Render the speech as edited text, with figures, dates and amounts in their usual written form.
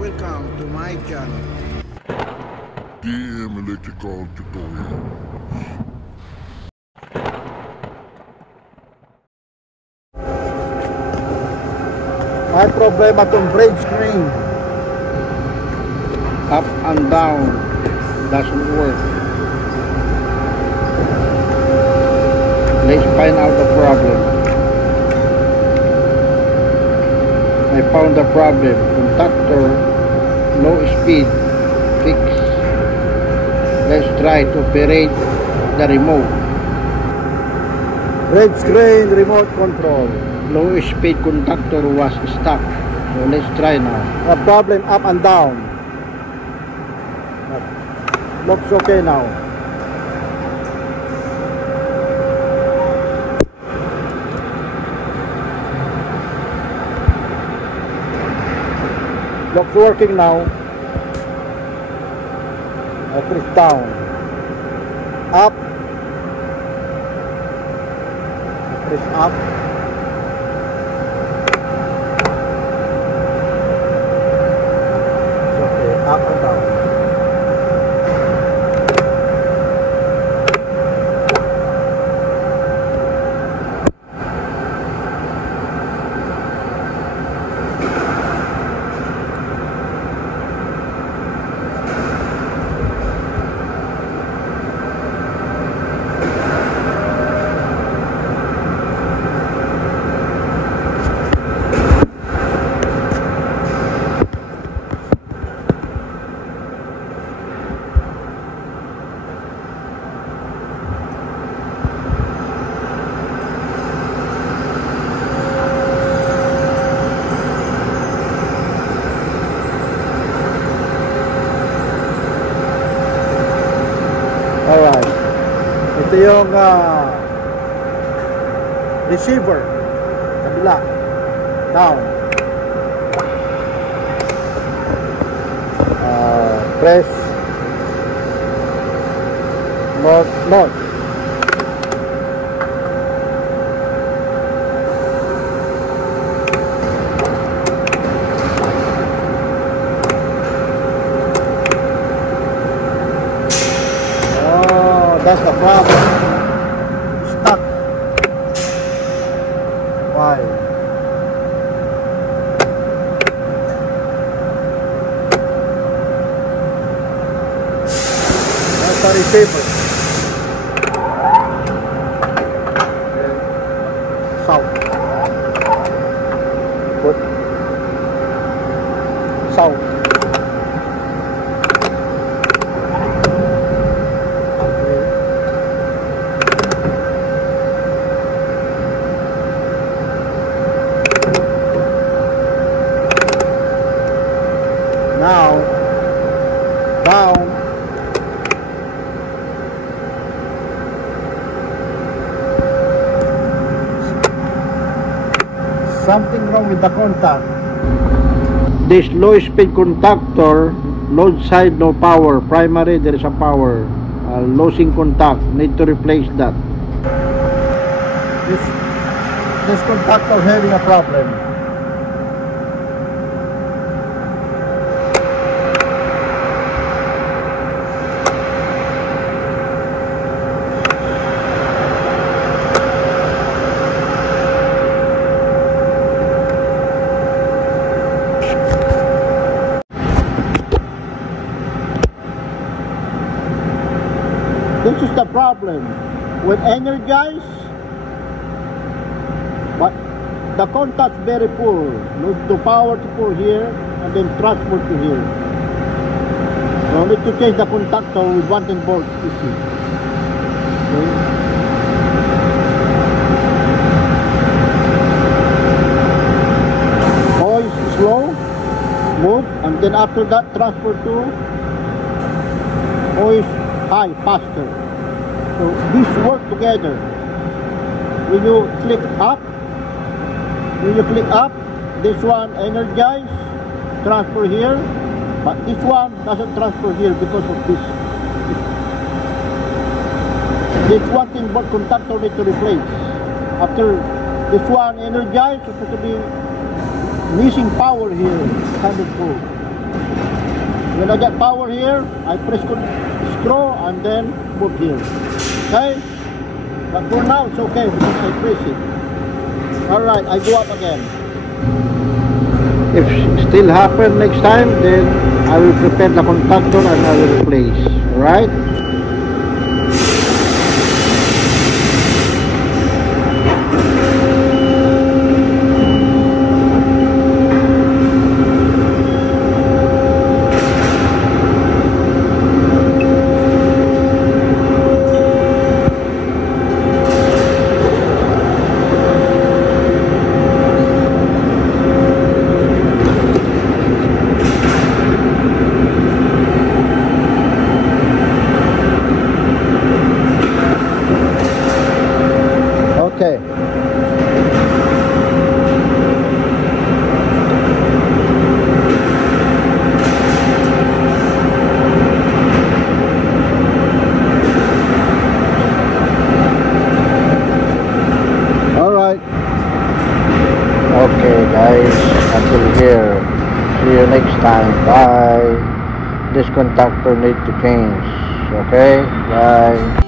welcome to my channel. DM Electrical Tutorial. May problema itong brake screen. Up and down doesn't work. Let's find out the problem. I found the problem. Contactor, low speed, fix. Let's try to operate the remote. Brake screen remote control. Low speed contactor was stuck. So let's try now. A problem up and down. Looks okay now. Looks working now. I press down. Up. I press up. Okay, up and down. Alright, ito yung receiver, kabila, down, press, mode, that's the problem. Stuck. Why? That's the receiver. South. Good. South. Now, down. Something wrong with the contact. This low speed contactor, load side no power, primary there is a power, losing contact, need to replace that. This contactor having a problem. This is the problem. When energized, but the contact very poor. Need to power to pull here and then transfer to here. So need to change the contactor with 110 volt DC. Okay. Voice slow, move, and then after that transfer to voice high, faster. So these work together. When you click up, this one energize, transfer here, but this one doesn't transfer here because of this. This 110 volt contactor need to replace. After this one energized, supposed to be missing power here, 100 volt. When I get power here, I press screw and then put here. Okay? But for now, it's okay because I press it. Alright, I go up again. If still happen next time, then I will prepare the contactor and I will replace. Alright? Okay. All right. Okay, guys. Until here. See you next time. Bye. This contactor need to change. Okay. Bye.